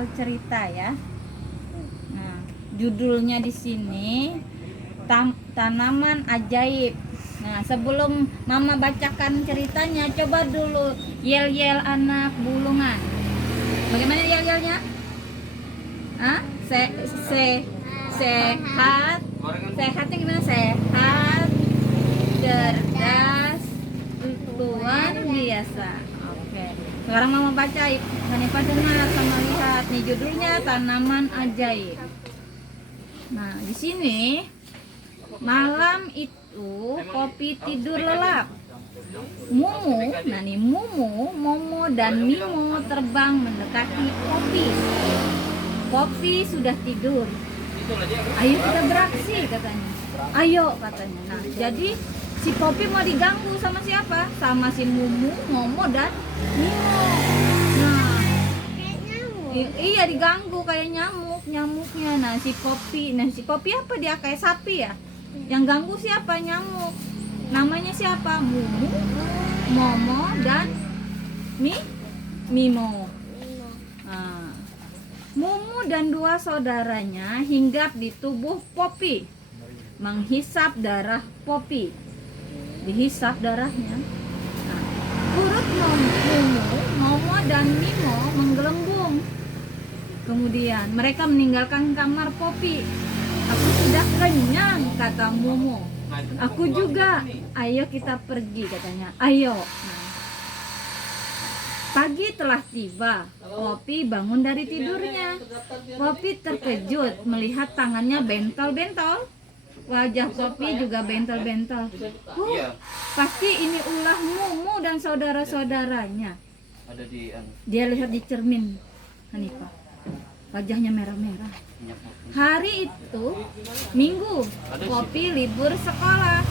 satu cerita ya. Nah, judulnya di sini tanaman ajaib. Nah, sebelum Mama bacakan ceritanya, coba dulu yel-yel anak bulungan. Bagaimana yel-yelnya? Hah? Sehat. Sehatnya gimana? Sehat, cerdas, luar biasa. Oke. Sekarang Mama baca, Hanifah dengar sama lihat. Nih judulnya tanaman ajaib. Nah, di sini malam itu Poppy tidur lelap. Mumu, nah nih Mumu, Momo dan Mimo terbang mendekati Poppy. Poppy sudah tidur. Ayo kita beraksi katanya. Ayo katanya. Nah, jadi si Poppy mau diganggu sama siapa? Sama si Mumu, Momo dan Mimo. Nah, iya diganggu kayak nyamuknya. Nah si Poppy apa dia kayak sapi ya? Yang ganggu siapa? Nyamuk. Namanya siapa? Mumu, Momo dan Mimo. Nah, Mumu dan dua saudaranya hinggap di tubuh Poppy, menghisap darah Poppy. Dihisap darahnya. Nah, perut Mumu, Momo dan Mimo menggelembung. Kemudian mereka meninggalkan kamar Poppy. Aku sudah kenyang, kata Mumu. Aku juga. Ayo kita pergi, katanya. Ayo. Nah, pagi telah tiba. Poppy bangun dari tidurnya. Poppy terkejut melihat tangannya bentol-bentol. Wajah Poppy juga bentol-bentol. Pasti ini ulah Mumu dan saudara-saudaranya. Dia lihat di cermin Hanifah. Wajahnya merah-merah. Hari itu Minggu, Poppy libur sekolah.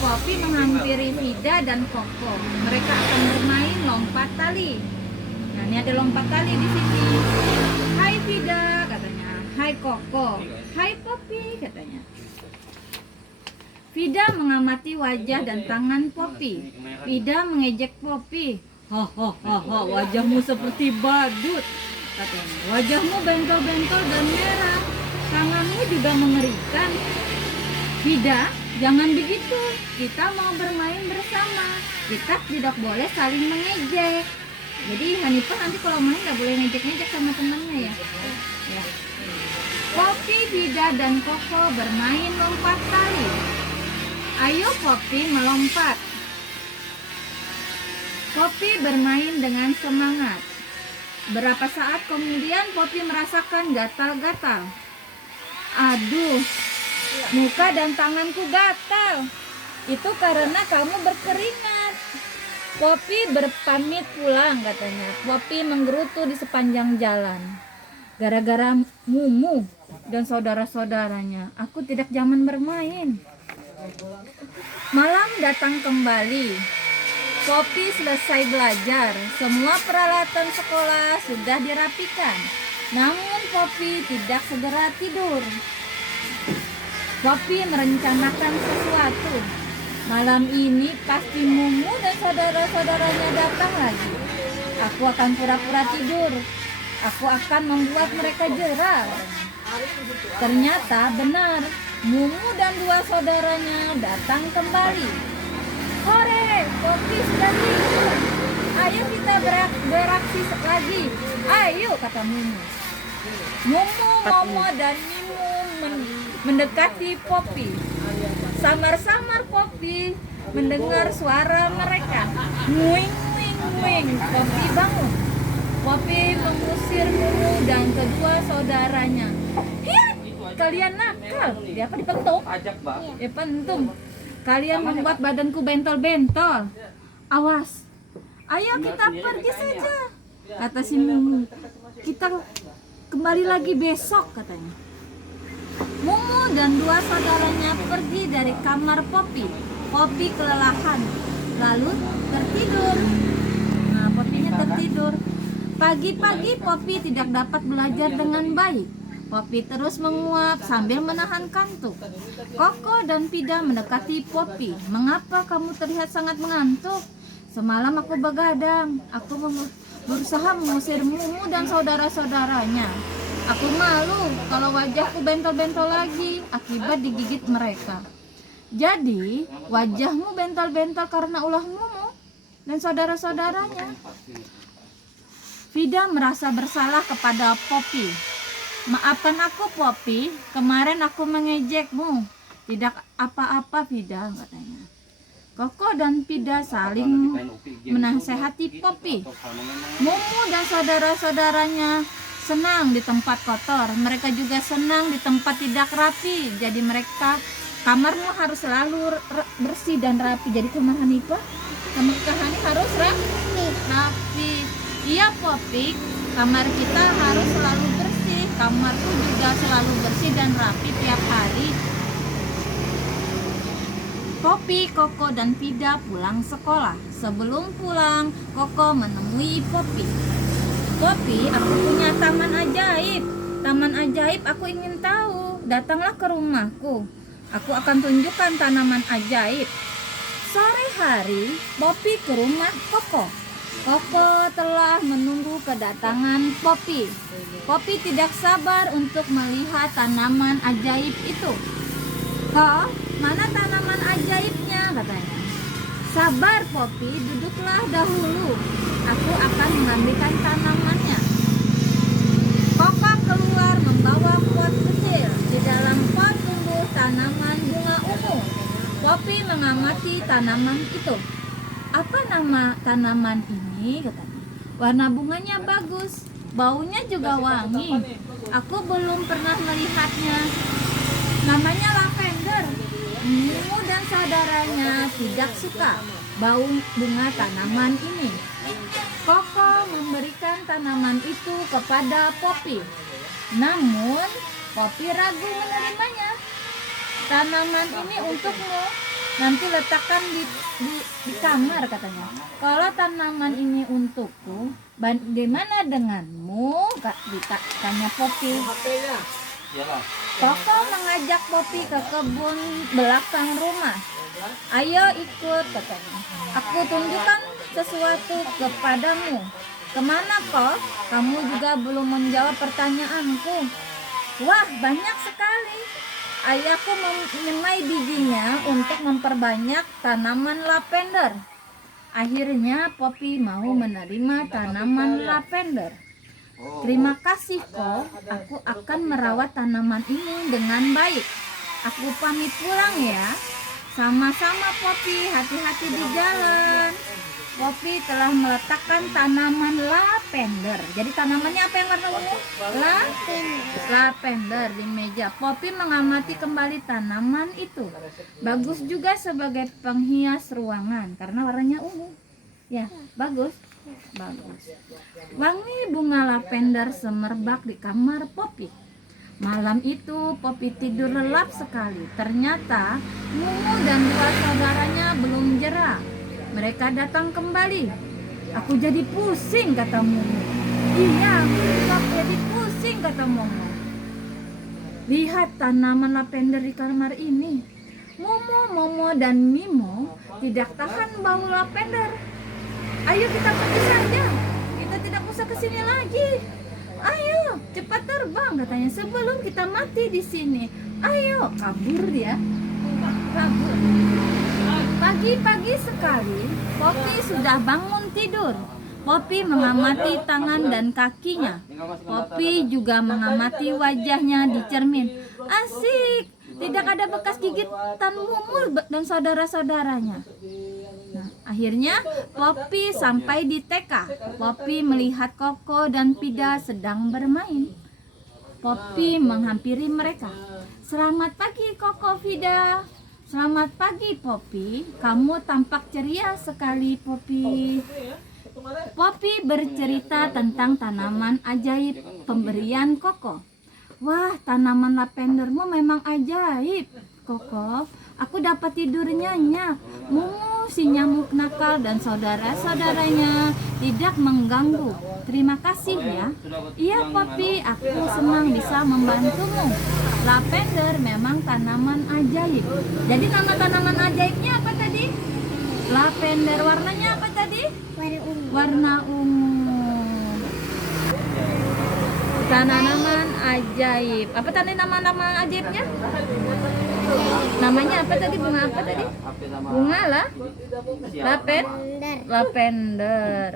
Poppy menghampiri Vida dan Koko. Mereka akan bermain lompat tali. Nah, ini ada lompat tali di sini. Hai Vida, katanya. Hai Koko. Hai Poppy, katanya. Vida mengamati wajah dan tangan Poppy. Vida mengejek Poppy. Hahaha, wajahmu seperti badut, katanya. Wajahmu bentol-bentol dan merah. Tanganmu juga mengerikan. Vida, jangan begitu. Kita mau bermain bersama. Kita tidak boleh saling mengejek. Jadi Hanifah nanti kalau main nggak boleh ngejek-ngejek sama temannya ya. Ya. Poppy, Vida dan Koko bermain lompat tali. Ayo Poppy melompat. Poppy bermain dengan semangat. Berapa saat kemudian Poppy merasakan gatal-gatal. Aduh, muka dan tanganku gatal. Itu karena kamu berkeringat. Poppy berpamit pulang, katanya. Poppy menggerutu di sepanjang jalan. Gara-gara Mumu dan saudara-saudaranya, aku tidak zaman bermain. Malam datang kembali. Poppy selesai belajar. Semua peralatan sekolah sudah dirapikan. Namun Poppy tidak segera tidur. Poppy merencanakan sesuatu. Malam ini pasti Mumu dan saudara-saudaranya datang lagi. Aku akan pura-pura tidur. Aku akan membuat mereka jera. Ternyata benar. Mumu dan dua saudaranya datang kembali. Hore, Poppy sudah tidur. Ayo kita beraksi lagi. Ayo, kata Mumu. Mumu, Momo dan Mimo mendekati Poppy. Samar-samar Poppy mendengar suara mereka. Nguing, nguing, nguing. Poppy bangun. Poppy mengusir Mumu dan kedua saudaranya. Hiat, kalian nakal. Dia apa dipentung? Ya pentung. Kalian membuat badanku bentol-bentol. Awas. Ayo kita pergi saja, kata si Mumu. Kita kembali lagi besok, katanya. Mumu dan dua saudaranya pergi dari kamar Poppy. Poppy kelelahan, lalu tertidur. Nah, Poppynya tertidur. Pagi-pagi Poppy tidak dapat belajar dengan baik. Poppy terus menguap sambil menahan kantuk. Koko dan Vida mendekati Poppy. Mengapa kamu terlihat sangat mengantuk? Semalam aku begadang. Aku berusaha mengusir Mumu dan saudara-saudaranya. Aku malu kalau wajahku bentol-bentol lagi akibat digigit mereka. Jadi, wajahmu bentol-bentol karena ulah Mumu dan saudara-saudaranya. Vida merasa bersalah kepada Poppy. Maafkan aku, Poppy. Kemarin aku mengejekmu. Tidak apa-apa, Vida, katanya. Koko dan Vida saling menasehati Poppy. Mumu dan saudara-saudaranya senang di tempat kotor. Mereka juga senang di tempat tidak rapi. Jadi mereka, kamarmu harus selalu bersih dan rapi. Jadi kamar Hanifah, kamar Hani harus rapi. Iya, Poppy, kamar kita harus selalu bersih. Kamarku juga selalu bersih dan rapi tiap hari. Poppy, Koko, dan Vida pulang sekolah. Sebelum pulang, Koko menemui Poppy. Poppy, aku punya taman ajaib. Taman ajaib, aku ingin tahu. Datanglah ke rumahku. Aku akan tunjukkan tanaman ajaib. Sore hari, Poppy ke rumah Koko. Koko telah menunggu kedatangan Poppy. Poppy tidak sabar untuk melihat tanaman ajaib itu. Kok, mana tanaman ajaibnya, katanya. Sabar, Poppy, duduklah dahulu. Aku akan mengambilkan tanamannya. Koko keluar membawa pot kecil. Di dalam pot tumbuh tanaman bunga ungu. Poppy mengamati tanaman itu. Apa nama tanaman ini, katanya. Warna bunganya bagus, baunya juga wangi. Aku belum pernah melihatnya. Namanya lavender. Mumu dan saudaranya tidak suka bau bunga tanaman ini. Koko memberikan tanaman itu kepada Poppy. Namun Poppy ragu menerimanya. Tanaman ini untukmu. Nanti letakkan di kamar, katanya. Kalau tanaman ini untukku, bagaimana denganmu? Tanya Poppy. Koko mengajak Poppy ke kebun belakang rumah. Ayo ikut, katanya. Aku tunjukkan sesuatu kepadamu. Kemana kok? Kamu juga belum menjawab pertanyaanku. Wah, banyak sekali. Ayahku menyemai bijinya untuk memperbanyak tanaman lavender. Akhirnya Poppy mau menerima tanaman lavender. Terima kasih kok, aku akan merawat tanaman ini dengan baik. Aku pamit pulang ya. Sama-sama Poppy, hati-hati di jalan. Poppy telah meletakkan tanaman lavender. Jadi tanamannya apa yang warna ungu? Lavender di meja. Poppy mengamati kembali tanaman itu. Bagus juga sebagai penghias ruangan karena warnanya ungu. Ya, bagus. Wangi bunga lavender semerbak di kamar Poppy. Malam itu Poppy tidur lelap sekali. Ternyata Mumu dan dua saudaranya belum jera. Mereka datang kembali. Aku jadi pusing, kata Mumu. Iya, aku jadi pusing, kata Mumu. Lihat tanaman lavender di kamar ini. Mumu, Momo, dan Mimo tidak tahan bau lavender. Ayo kita pergi saja. Kita tidak usah kesini lagi. Ayo, cepat terbang, katanya. Sebelum kita mati di sini. Ayo, kabur dia. Kabur. Pagi-pagi sekali, Poppy sudah bangun tidur. Poppy mengamati tangan dan kakinya. Poppy juga mengamati wajahnya di cermin. Asik, tidak ada bekas gigitan Mumu dan saudara-saudaranya. Nah, akhirnya Poppy sampai di TK. Poppy melihat Koko dan Vida sedang bermain. Poppy menghampiri mereka. Selamat pagi Koko, Vida. Selamat pagi Poppy. Kamu tampak ceria sekali, Poppy. Poppy bercerita tentang tanaman ajaib pemberian Koko. Wah, tanaman lavendermu memang ajaib, Koko. Aku dapat tidur nyenyak. Mumu, si nyamuk nakal, dan saudara-saudaranya tidak mengganggu. Terima kasih ya. Iya Poppy, aku senang bisa membantumu. Lavender memang tanaman ajaib. Jadi nama tanaman ajaibnya apa tadi? Lavender. Warnanya apa tadi? Warna ungu. Tanaman ajaib. Apa tadi nama-nama ajaibnya? Namanya apa tadi? Bunga apa tadi? Bunga lah. Lavender.